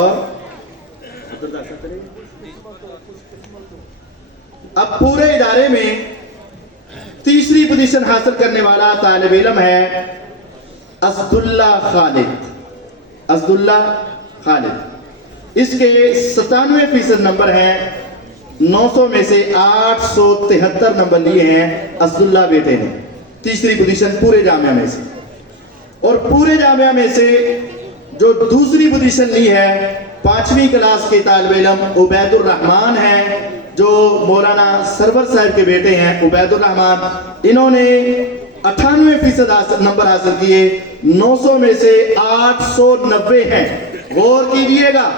اور اب پورے ادارے میں تیسری پوزیشن حاصل کرنے والا طالب علم ہے اسد اللہ خالد. اسد اللہ خالد. اس کے 97% نمبر ہیں. 900 میں سے 873 نمبر لیے ہیں اسد اللہ بیٹے نے. تیسری پوزیشن پورے جامعہ میں سے. اور پورے جامعہ میں سے جو دوسری پوزیشن لی ہے 5ویں کلاس کے طالب علم عبید الرحمن ہیں, جو مولانا سرور صاحب کے بیٹے ہیں. عبید الرحمن انہوں نے 98% نمبر حاصل کیے. 900 میں سے 890 ہیں. غور کیجئے گا,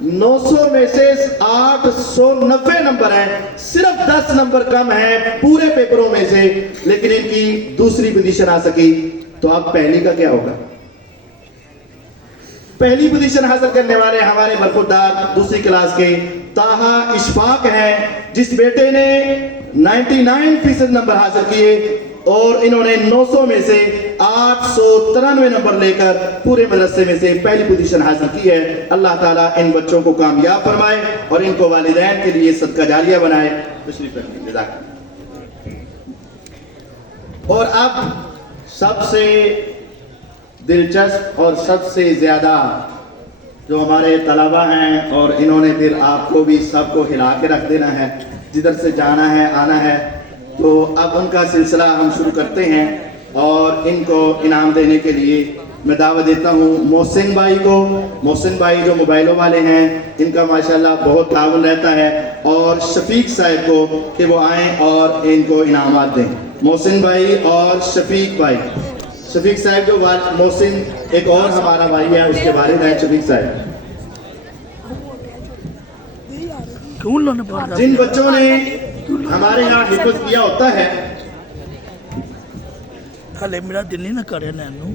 900 میں سے 890 نمبر ہیں. صرف 10 نمبر کم ہیں پورے پیپروں میں سے, لیکن ان کی دوسری پوزیشن آ سکی. تو اب پہلی کا کیا ہوگا؟ پہلی پوزیشن حاصل کرنے والے ہمارے برخوردار دوسری کلاس کے طاہا اشفاق ہیں, جس بیٹے نے 99% نمبر حاصل کیے, اور انہوں نے 900 میں سے 893 نمبر لے کر پورے مدرسے میں سے پہلی پوزیشن حاصل کی ہے. اللہ تعالیٰ ان بچوں کو کامیاب فرمائے اور ان کو والدین کے لیے صدقہ جاریہ بنائے. تشریف رکھیں, جزاک اللہ. اور اب سب سے دلچسپ اور سب سے زیادہ جو ہمارے طلبہ ہیں, اور انہوں نے پھر آپ کو بھی سب کو ہلا کے رکھ دینا ہے, جدھر سے جانا ہے آنا ہے. تو اب ان کا سلسلہ ہم شروع کرتے ہیں, اور ان کو انعام دینے کے لیے میں دعوت دیتا ہوں محسن بھائی کو. محسن بھائی جو موبائلوں والے ہیں, ان کا ماشاءاللہ بہت تعاون رہتا ہے, اور شفیق صاحب کو کہ وہ آئیں اور ان کو انعامات دیں. محسن بھائی اور شفیق بھائی. شفیق صاحب جو محسن ایک اور ہمارا بھائی ہے, اس کے والد ہیں شفیق صاحب. جن بچوں نے ہمارے یہاں حفظ کیا ہوتا ہے, میرا دل نہیں نہ کرے نینو.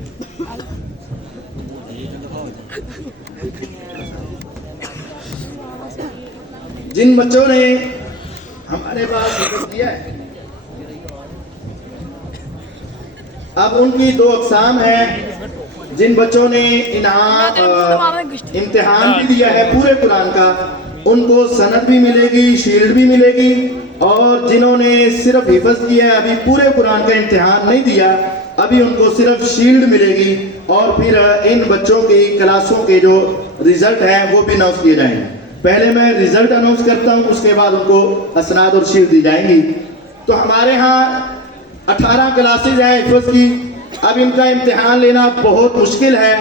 جن بچوں نے ہمارے پاس حفظ کیا ہے, اب ان کی 2 اقسام ہیں. جن بچوں نے امتحان بھی دیا ہے پورے قرآن کا, ان کو سند بھی ملے گی, شیلڈ بھی ملے گی. اور جنہوں نے صرف حفظ کیا ہے, ابھی پورے قرآن کا امتحان نہیں دیا, ابھی ان کو صرف شیلڈ ملے گی. اور پھر ان بچوں کی کلاسوں کے جو رزلٹ ہیں وہ بھی اناؤنس کیے جائیں گے. پہلے میں رزلٹ اناؤنس کرتا ہوں, اس کے بعد ان کو اسناد اور شیلڈ دی جائیں گی. تو ہمارے ہاں 18 کلاسز ہیں حفظ کی. اب ان کا امتحان لینا بہت مشکل ہے.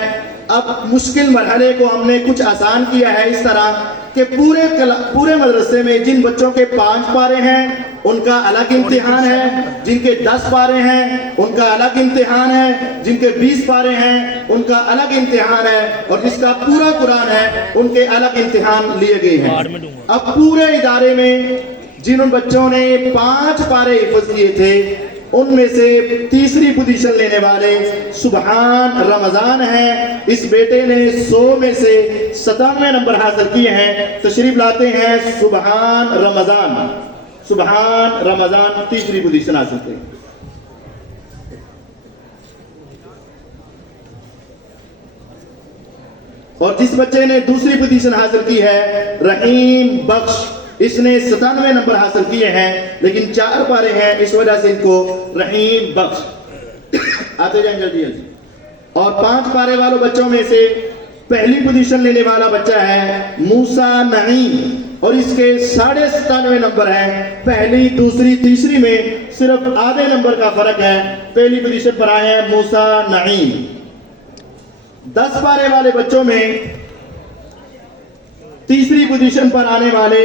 اب مشکل مرحلے کو ہم نے کچھ آسان کیا ہے اس طرح کہ پورے مدرسے میں جن بچوں کے 5 پارے ہیں ان کا الگ امتحان ہے, جن کے 10 پارے ہیں ان کا الگ امتحان ہے, جن کے 20 پارے ہیں ان کا الگ امتحان ہے, اور جس کا پورا قرآن ہے ان کے الگ امتحان لیے گئے ہیں. اب پورے ادارے میں جن بچوں نے 5 پارے حفظ کیے تھے, ان میں سے تیسری پوزیشن لینے والے سبحان رمضان ہیں. اس بیٹے نے 100 میں سے 97 نمبر حاصل کیے ہیں. تشریف لاتے ہیں سبحان رمضان. سبحان رمضان تیسری پوزیشن حاصل کی. اور جس بچے نے دوسری پوزیشن حاصل کی ہے رحیم بخش, اس نے 97 نمبر حاصل کیے ہیں, لیکن 4 پارے ہیں, اس وجہ سے ان کو رحیم بخش. آتے جائیں جلدی جلدی. اور 5 پارے والوں بچوں میں سے پہلی پوزیشن لینے والا بچہ ہے موسیٰ نعیم, اور اس کے 97.5 نمبر ہیں. پہلی دوسری تیسری میں صرف آدھے نمبر کا فرق ہے. پہلی پوزیشن پر آئے ہیں موسیٰ نعیم. 10 پارے والے بچوں میں تیسری پوزیشن پر آنے والے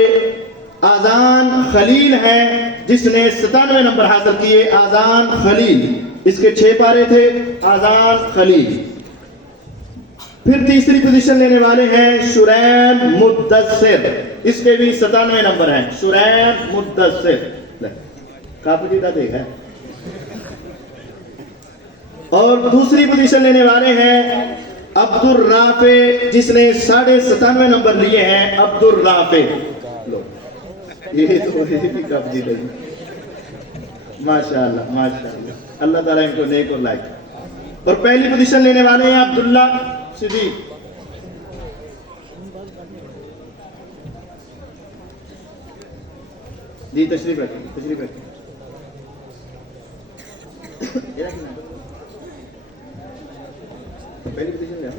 آذان خلیل ہیں, جس نے 97 نمبر حاصل کیے. آذان خلیل, اس کے 6 پارے تھے. آذان خلیل. پھر تیسری پوزیشن لینے والے ہیں شریم مدثر, اس کے بھی 97 نمبر ہیں. شریم مدثر کافی جیدہ دیکھ ہے. اور دوسری پوزیشن لینے والے ہیں عبد الرافع, جس نے 97.5 نمبر لیے ہیں. عبد الرافع, یہ تو کب جی رہی. ماشاءاللہ ماشاءاللہ, اللہ تعالیٰ ان کو نیک اور لائق. اور پہلی پوزیشن لینے والے ہیں عبداللہ صدیق. جی تشریف رکھیں تشریف رکھیں. پہلی پوزیشن میں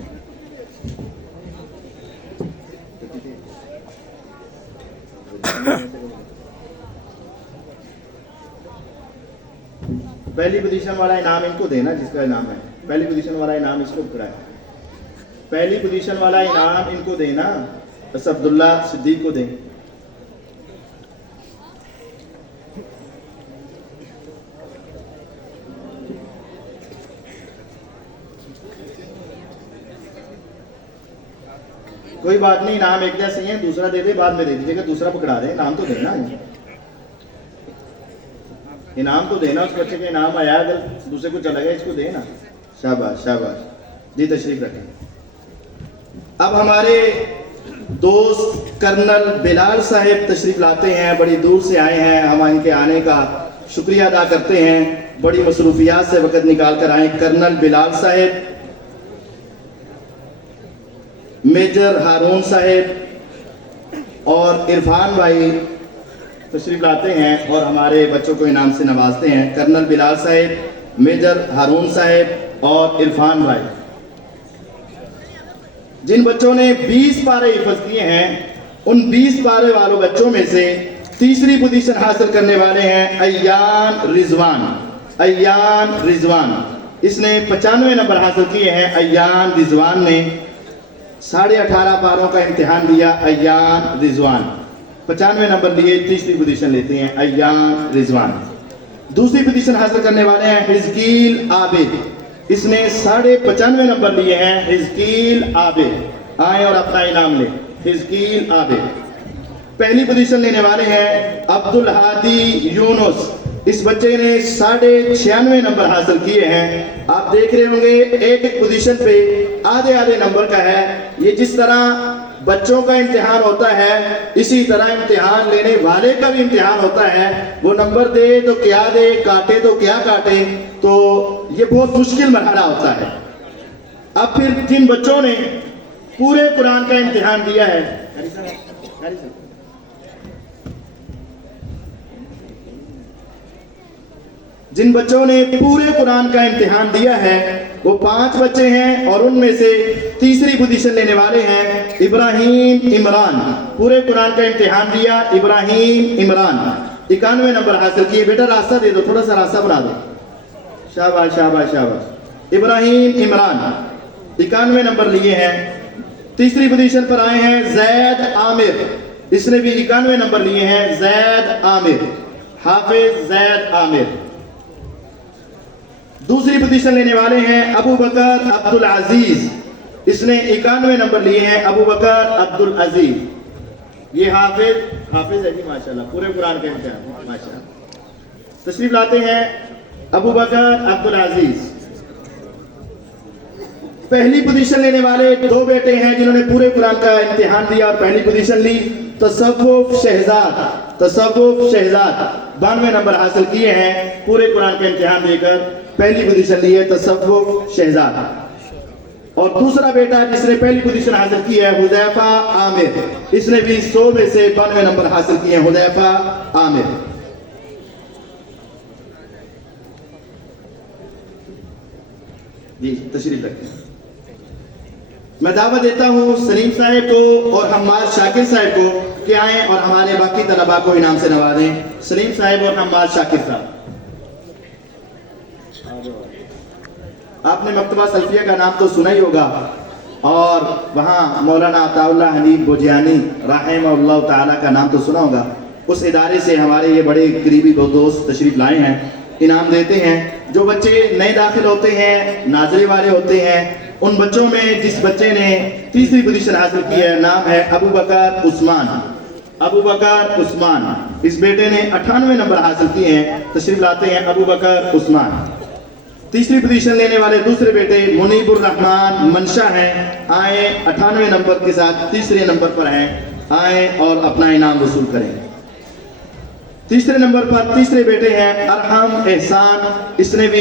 پہلی پوزیشن والا انعام ان کو دینا جس کا انعام ہے. پہلی پوزیشن والا انعام اس کو پکڑائے. پہلی پوزیشن والا انعام ان کو دینا. بس عبداللہ صدیق کو دیں. کوئی بات نہیں, انعام ایک جیسے ہی ہے, دوسرا دے دے بعد میں دے دیجیے گا, دوسرا پکڑا دیں. انعام تو دینا, انعام تو دینا. اس بچے کا انعام آیا, اگر دوسرے کو چلا گیا اس کو دینا. شاباش شاباش. جی تشریف رکھیں. اب ہمارے دوست کرنل بلال صاحب تشریف لاتے ہیں, بڑی دور سے آئے ہیں. ہم ان کے آنے کا شکریہ ادا کرتے ہیں, بڑی مصروفیات سے وقت نکال کر آئے. کرنل بلال صاحب, میجر ہارون صاحب اور عرفان بھائی تشریف لاتے ہیں اور ہمارے بچوں کو انعام سے نوازتے ہیں. کرنل بلال صاحب, میجر ہارون صاحب اور عرفان بھائی. جن بچوں نے 20 پارے حفظ کیے ہیں, ان 20 پارے والوں بچوں میں سے تیسری پوزیشن حاصل کرنے والے ہیں ایان رضوان. ایان رضوان, اس نے 95 نمبر حاصل کیے ہیں. ایان رضوان نے 18.5 پاروں کا امتحان دیا. ایان رضوان 95 نمبر لیے, تیسری پوزیشن لیتے ہیں ایان رضوان. دوسری پوزیشن حاصل کرنے والے ہیں حزقیل عابد. اس نے 95 نمبر لیے ہیں. حزقیل عابد آئیں اور اپنا انعام لیں. حزقیل عابد. پہلی پوزیشن لینے والے ہیں عبدالہادی یونس. اس بچے نے 96 نمبر حاصل کیے ہیں. آپ دیکھ رہے ہوں گے ایک ایک پوزیشن پہ آدھے نمبر کا ہے. یہ جس طرح بچوں کا امتحان ہوتا ہے, اسی طرح امتحان لینے والے کا بھی امتحان ہوتا ہے. وہ نمبر دے تو کیا دے, کاٹے تو کیا کاٹے. تو یہ بہت مشکل مرحلہ ہوتا ہے. اب پھر جن بچوں نے پورے قرآن کا امتحان دیا ہے, جن بچوں نے پورے قرآن کا امتحان دیا ہے وہ 5 بچے ہیں, اور ان میں سے تیسری پوزیشن لینے والے ہیں ابراہیم عمران. پورے قرآن کا امتحان دیا ابراہیم عمران, 91 نمبر حاصل کیے. بیٹا راستہ دے دو, تھوڑا سا راستہ بنا دو. شاباش شاباش شاباش. ابراہیم عمران 91 نمبر لیے ہیں. تیسری پوزیشن پر آئے ہیں زید عامر. اس نے بھی 91 نمبر لیے ہیں. زید عامر, حافظ زید عامر. دوسری پوزیشن لینے والے ہیں ابو بکر عبدالعزیز. اس نے 91 نمبر لیے ہیں. ابو بکر عبدالعزیز, یہ حافظ ہے جی ماشاءاللہ, پورے قرآن کے امتحان ماشاءاللہ. تشریف لاتے ہیں ابو بکر عبدالعزیز. پہلی پوزیشن لینے والے 2 بیٹے ہیں جنہوں نے پورے قرآن کا امتحان دیا اور پہلی پوزیشن لی. تصوف شہزاد, تصوف شہزاد 92 نمبر حاصل کیے ہیں. پورے قرآن کا امتحان دے کر پہلی پوزیشن لی ہے تصوف شہزاد. اور دوسرا بیٹا جس نے پہلی پوزیشن حاصل کی ہے حذیفہ عامر. اس نے بھی 100 میں سے 92 نمبر حاصل کیے ہیں. حذیفہ عامر. جی تشریف رکھیں. میں دعوت دیتا ہوں سلیم صاحب کو اور حماد شاکر صاحب کو کہ آئیں اور ہمارے باقی طلباء کو انعام سے نوازیں. سلیم صاحب اور حماد شاکر صاحب. آپ نے مکتبہ سلفیہ کا نام تو سنا ہی ہوگا, اور وہاں مولانا عطا اللہ حنیف بوجیانی رحمہ اللہ تعالیٰ کا نام تو سنا ہوگا. اس ادارے سے ہمارے یہ بڑے قریبی دوست تشریف لائے ہیں, انعام دیتے ہیں. جو بچے نئے داخل ہوتے ہیں, ناظرے والے ہوتے ہیں, ان بچوں میں جس بچے نے تیسری پوزیشن حاصل کی ہے نام ہے ابو بکر عثمان. ابو بکر عثمان, اس بیٹے نے 98 نمبر حاصل کیے ہیں. تشریف لاتے ہیں ابو بکر عثمان. تیسری پوزیشن لینے والے دوسرے بیٹے منیب الرحمان منشا ہیں. آئیں 98 نمبر کے ساتھ تیسرے نمبر پر ہیں. آئیں اور اپنا انعام وصول کریں. تیسرے نمبر پر تیسرے بیٹے ہیں ارحم احسان. اس نے بھی